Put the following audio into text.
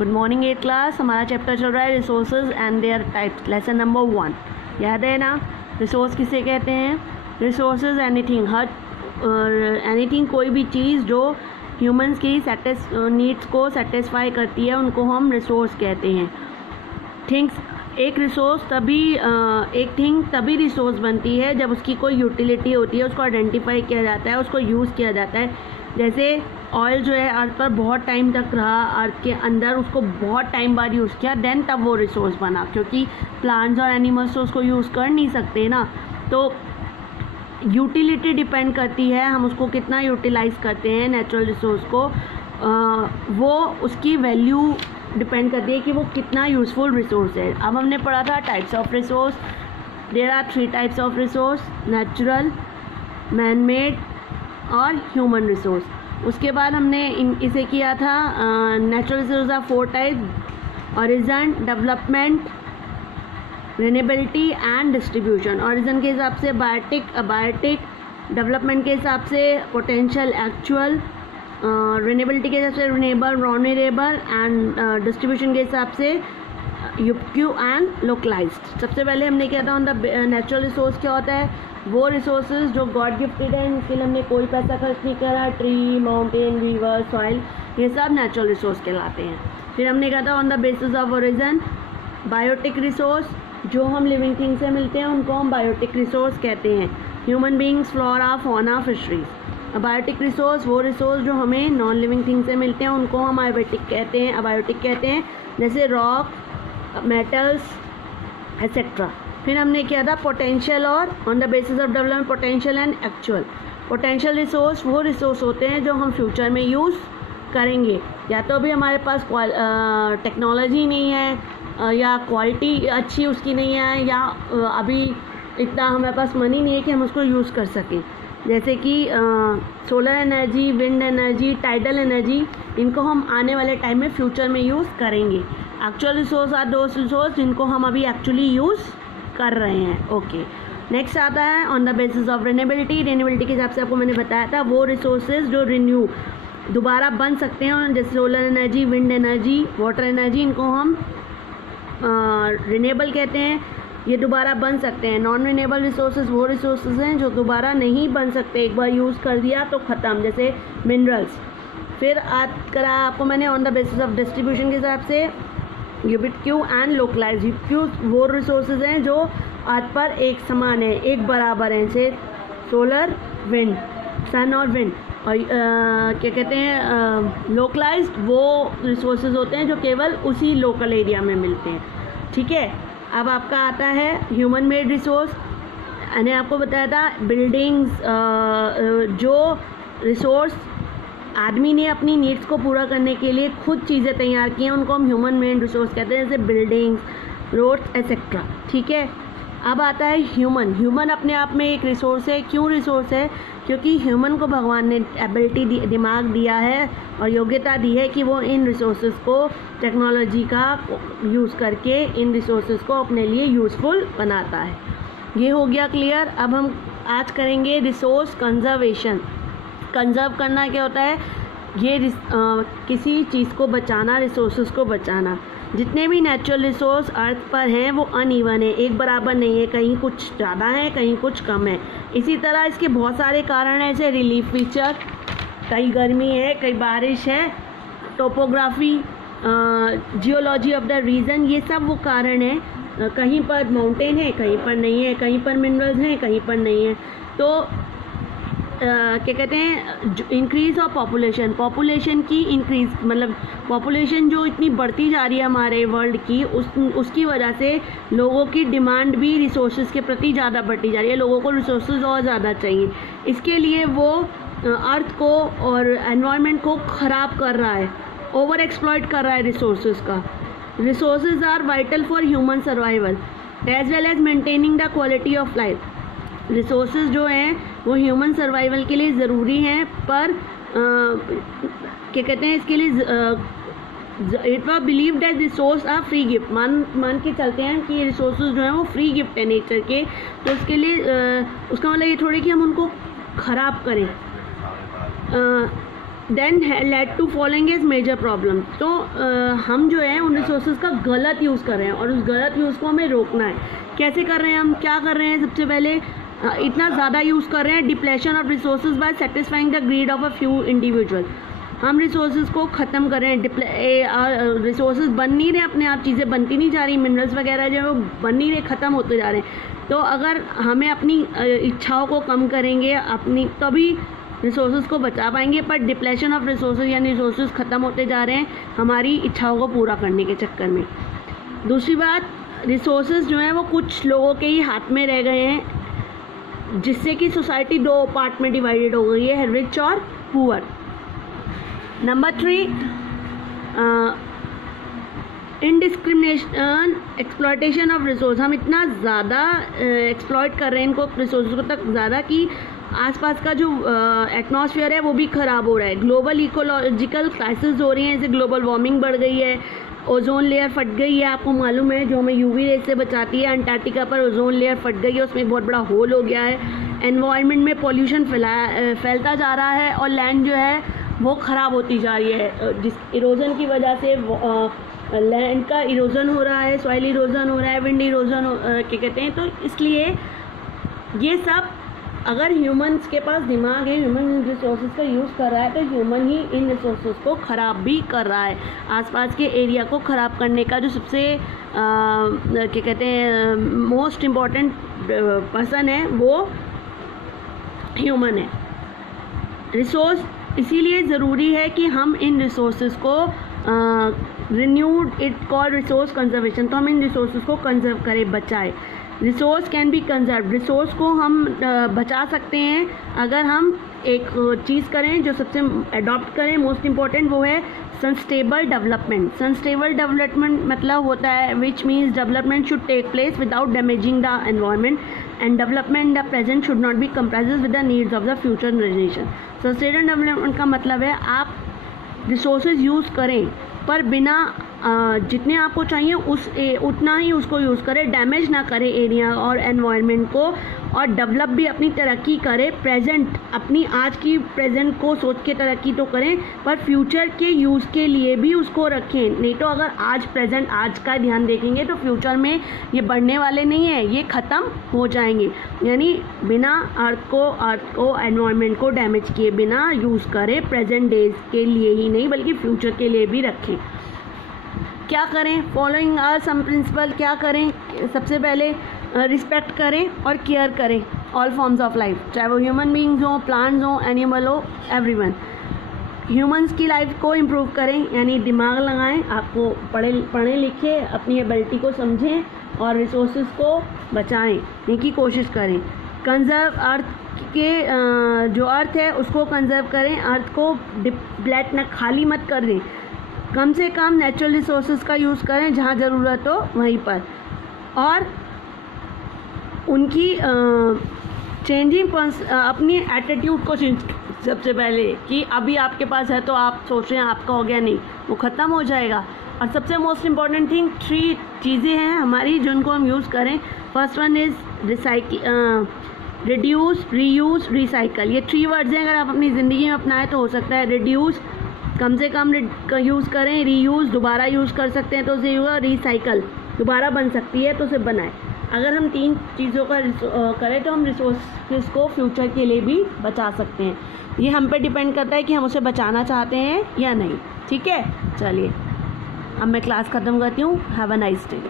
Good morning 8th class. हमारा chapter चल रहा है resources and there types, lesson number 1। याद है ना, रिसोर्स किसे कहते हैं? रिसोर्सेज एनीथिंग, हर एनीथिंग कोई भी चीज़ जो ह्यूमंस की नीड्स को सेटिस्फाई करती है उनको हम रिसोर्स कहते हैं। थिंग्स, एक रिसोर्स एक थिंग तभी रिसोर्स बनती है जब उसकी कोई यूटिलिटी होती है, उसको आइडेंटिफाई किया जाता है, उसको यूज़ किया जाता है। जैसे ऑयल जो है अर्थ पर बहुत टाइम तक रहा, अर्थ के अंदर उसको बहुत टाइम बाद यूज़ किया, देन तब वो रिसोर्स बना, क्योंकि प्लांट्स और एनिमल्स तो उसको यूज़ कर नहीं सकते ना। तो यूटिलिटी डिपेंड करती है, हम उसको कितना यूटिलाइज़ करते हैं नेचुरल रिसोर्स को, वो उसकी वैल्यू डिपेंड करती है कि वो कितना यूज़फुल रिसोर्स है। अब हमने पढ़ा था types of resource. There are 3 types of resource, natural, man made और ह्यूमन रिसोर्स। उसके बाद हमने इसे किया था natural resource are 4 type, origin, development, renewability and distribution. Origin के हिसाब से बायोटिक, अबायोटिक, डेवलपमेंट के हिसाब से पोटेंशियल, एक्चुअल, रिन्यूएबिलिटी के हिसाब से रिन्यूएबल, वल्नरेबल एंड डिस्ट्रीब्यूशन के हिसाब से यूक्यू एंड लोकलाइज्ड। सबसे पहले हमने किया था ऑन द नेचुरल रिसोर्स क्या होता है, वो रिसोर्सेज जो गॉड गिफ्टेड है, इसके लिए हमने कोई पैसा खर्च नहीं करा, ट्री, माउंटेन, रिवर, सॉइल, ये सब नेचुरल रिसोर्स कहलाते हैं। फिर हमने कहा था on the basis of origin, biotic resource जो हम लिविंग थिंग से मिलते हैं उनको हम बायोटिक रिसोर्स कहते हैं, human beings, flora, fauna, fisheries. Abiotic resource वो रिसोर्स जो हमें नॉन लिविंग थिंग से मिलते हैं उनको हम अबायोटिक कहते हैं, जैसे रॉक, मेटल्स एक्सेट्रा। फिर हमने किया था पोटेंशियल और on the basis of development, potential and actual. Potential resource वो रिसोर्स होते हैं जो हम फ्यूचर में यूज़ करेंगे, या तो अभी हमारे पास टेक्नोलॉजी नहीं है, या क्वालिटी अच्छी उसकी नहीं है, या अभी इतना हमारे पास मनी नहीं है कि हम उसको यूज़ कर सकें। जैसे कि solar energy, wind energy, tidal energy, इनको हम आने वाले टाइम में फ्यूचर में यूज़ करेंगे। Actual resource are those resource जिनको हम अभी एक्चुअली यूज़ कर रहे हैं। ओके, नेक्स्ट आता है on the basis of renewability. Renewability के हिसाब से आपको मैंने बताया था वो रिसोर्सेज जो दोबारा बन सकते हैं, जैसे solar energy, wind energy, water energy, इनको हम रिन्यूएबल कहते हैं, ये दोबारा बन सकते हैं। नॉन रिन्यूएबल रिसोर्सेज वो रिसोर्सेज हैं जो दोबारा नहीं बन सकते, एक बार यूज़ कर दिया तो ख़त्म, जैसे मिनरल्स। फिर करा आपको मैंने on the basis of distribution के हिसाब से यूबिक्यू एंड लोकलाइज। यूबिक्यू वो रिसोर्सेज हैं जो अर्थ पर एक समान है, एक बराबर हैं, जैसे सोलर, विंड, सन और विंड। और क्या कहते हैं, लोकलाइज्ड वो रिसोर्सेज होते हैं जो केवल उसी लोकल एरिया में मिलते हैं। ठीक है, अब आपका आता है ह्यूमन मेड रिसोर्स। मैंने आपको बताया था बिल्डिंग्स, जो रिसोर्स आदमी ने अपनी नीड्स को पूरा करने के लिए खुद चीज़ें तैयार की हैं उनको हम ह्यूमन मेड रिसोर्स कहते हैं, जैसे बिल्डिंग्स, रोड्स एक्सेट्रा। ठीक है, अब आता है ह्यूमन अपने आप में एक रिसोर्स है। क्यों रिसोर्स है? क्योंकि ह्यूमन को भगवान ने एबिलिटी दिमाग दिया है और योग्यता दी है कि वो इन रिसोर्सेज को टेक्नोलॉजी का यूज़ करके इन रिसोर्सेज को अपने लिए यूज़फुल बनाता है। ये हो गया क्लियर। अब हम आज करेंगे रिसोर्स कंजर्वेशन। कंजर्व करना क्या होता है? ये किसी चीज़ को बचाना, रिसोर्सेज को बचाना। जितने भी नेचुरल रिसोर्स अर्थ पर हैं वो अनइवन है, एक बराबर नहीं है, कहीं कुछ ज़्यादा है, कहीं कुछ कम है। इसी तरह इसके बहुत सारे कारण हैं, जैसे रिलीफ फीचर, कहीं गर्मी है, कहीं बारिश है, topography, geology of the region, ये सब वो कारण हैं। कहीं पर माउंटेन है, कहीं पर नहीं है, कहीं पर मिनरल्स हैं, कहीं पर नहीं है। तो क्या कहते हैं, इंक्रीज ऑफ पॉपुलेशन की इंक्रीज, मतलब पॉपुलेशन जो इतनी बढ़ती जा रही है हमारे वर्ल्ड की, उसकी वजह से लोगों की डिमांड भी रिसोर्सेज के प्रति ज़्यादा बढ़ती जा रही है, लोगों को रिसोर्सेज और ज़्यादा चाहिए। इसके लिए वो अर्थ को और एनवायरनमेंट को ख़राब कर रहा है, ओवर एक्सप्लॉइट कर रहा है रिसोर्सेज का। Resources are vital for human survival as well as maintaining the quality of life. Resources जो हैं वो ह्यूमन सर्वाइवल के लिए ज़रूरी हैं, पर क्या कहते हैं, इसके लिए it was believe that resource are free gift. मान के चलते हैं कि रिसोर्सेज जो हैं वो फ्री गिफ्ट है नेचर के, तो उसके लिए उसका मतलब ये थोड़ी कि हम उनको ख़राब करें। Then led to following is major problem. तो हम जो है उन रिसोर्सेज का गलत यूज़ कर रहे हैं और उस गलत यूज़ को हमें रोकना है। कैसे कर रहे हैं हम, क्या कर रहे हैं, सबसे पहले इतना ज़्यादा यूज़ कर रहे हैं, depletion of resources by satisfying the greed of a few individual. हम रिसोर्सेज को ख़त्म कर रहे हैं, रिसोर्सेज बन नहीं रहे, अपने आप चीज़ें बनती नहीं जा रही, मिनरल्स वगैरह जो है वो बन नहीं रहे, ख़त्म होते जा रहे हैं। तो अगर हमें अपनी इच्छाओं को कम करेंगे अपनी, तभी रिसोर्सेज को बचा पाएंगे। पर डिप्लेशन ऑफ रिसोर्सेज यानी रिसोर्सेज ख़त्म होते जा रहे हैं हमारी इच्छाओं को पूरा करने के चक्कर में। दूसरी बात, रिसोर्सेज जो हैं वो कुछ लोगों के ही हाथ में रह गए हैं, जिससे कि सोसाइटी दो पार्ट में डिवाइडेड हो गई है, रिच और poor. Number 3, इनडिस्क्रिमिनेशन exploitation of resource. हम इतना ज़्यादा एक्सप्लॉयट कर रहे हैं इनको, रिसोर्स को तक ज़्यादा कि आसपास का जो एटमॉस्फेयर है वो भी ख़राब हो रहा है। ग्लोबल इकोलॉजिकल क्राइसिस हो रही हैं, जैसे ग्लोबल वार्मिंग बढ़ गई है, ओजोन लेयर फट गई है, आपको मालूम है, जो हमें यूवी रेज से बचाती है। अंटार्कटिका पर ओजोन लेयर फट गई है, उसमें एक बहुत बड़ा होल हो गया है। एनवायरनमेंट में पॉल्यूशन फैलता जा रहा है और लैंड जो है वो ख़राब होती जा रही है, जिस इरोजन की वजह से लैंड का इरोजन हो रहा है, सॉइल इरोजन हो रहा है, विंड इरोजन क्या कहते हैं। तो इसलिए ये सब, अगर ह्यूमंस के पास दिमाग है, ह्यूमन रिसोर्सेज का यूज़ कर रहा है, तो ह्यूमन ही इन रिसोर्सेज को ख़राब भी कर रहा है। आसपास के एरिया को ख़राब करने का जो सबसे क्या कहते हैं मोस्ट इम्पॉर्टेंट पर्सन है वो ह्यूमन है। रिसोर्स इसीलिए ज़रूरी है कि हम इन रिसोर्सेज को renewed, it call resource conservation. तो हम इन रिसोर्सेज को कंजर्व करें, बचाएं। Resource can be conserve, resource को हम बचा सकते हैं अगर हम एक चीज़ करें जो सबसे अडॉप्ट करें, मोस्ट इम्पॉर्टेंट, वो है सस्टेनेबल डेवलपमेंट। सस्टेनेबल डेवलपमेंट मतलब होता है which means development should take place without damaging the environment and development the present should not be compromises with the needs of the future generation. Sustainable development का मतलब है आप resources use करें पर बिना जितने आपको चाहिए उतना ही उसको यूज़ करें, डैमेज ना करें एरिया और एनवायरनमेंट को, और डेवलप भी अपनी तरक्की करें। प्रेजेंट अपनी आज की प्रेजेंट को सोच के तरक्की तो करें, पर फ्यूचर के यूज़ के लिए भी उसको रखें। नहीं तो अगर आज प्रेजेंट आज का ध्यान देखेंगे तो फ्यूचर में ये बढ़ने वाले नहीं है, ये ख़त्म हो जाएंगे। यानी बिना अर्थ को एनवायरनमेंट को डैमेज किए बिना यूज़ करें, प्रेजेंट डेज के लिए ही नहीं बल्कि फ्यूचर के लिए भी रखें। क्या करें, फॉलोइंग आर सम प्रिंसिपल, क्या करें, सबसे पहले रिस्पेक्ट करें और केयर करें ऑल फॉर्म्स ऑफ लाइफ, चाहे वो ह्यूमन बीइंग्स हो, प्लांट्स हो, एनिमल हो, एवरीवन। ह्यूमंस की लाइफ को इम्प्रूव करें, यानी दिमाग लगाएं, आपको पढ़ें लिखें, अपनी एबिलिटी को समझें और रिसोर्सेज को बचाएं की कोशिश करें। कंजर्व अर्थ के जो अर्थ है उसको कंजर्व करें, अर्थ को डिप्लेट न खाली मत कर दें। कम से कम नेचुरल रिसोर्सेज का यूज़ करें जहाँ ज़रूरत हो वहीं पर, और उनकी चेंजिंग अपनी एटीट्यूड को चेंज सबसे पहले, कि अभी आपके पास है तो आप सोच रहे हैं आपका हो गया, नहीं, वो ख़त्म हो जाएगा। और सबसे मोस्ट इम्पॉर्टेंट थिंग 3 चीज़ें हैं हमारी जिनको हम यूज़ करें। First one is reduce, reuse, recycle. ये 3 वर्ड्स हैं, अगर आप अपनी ज़िंदगी में अपनाएं तो हो सकता है रिड्यूस कम से कम यूज़ करें, रीयूज़ दोबारा यूज़ कर सकते हैं तो उसे होगा, रिसाइकल दोबारा बन सकती है तो उसे बनाएं। अगर हम 3 चीज़ों का करें तो हम रिसोर्सेज को फ्यूचर के लिए भी बचा सकते हैं। ये हम पे डिपेंड करता है कि हम उसे बचाना चाहते हैं या नहीं। ठीक है, चलिए अब मैं क्लास ख़त्म करती हूँ। Have a nice day.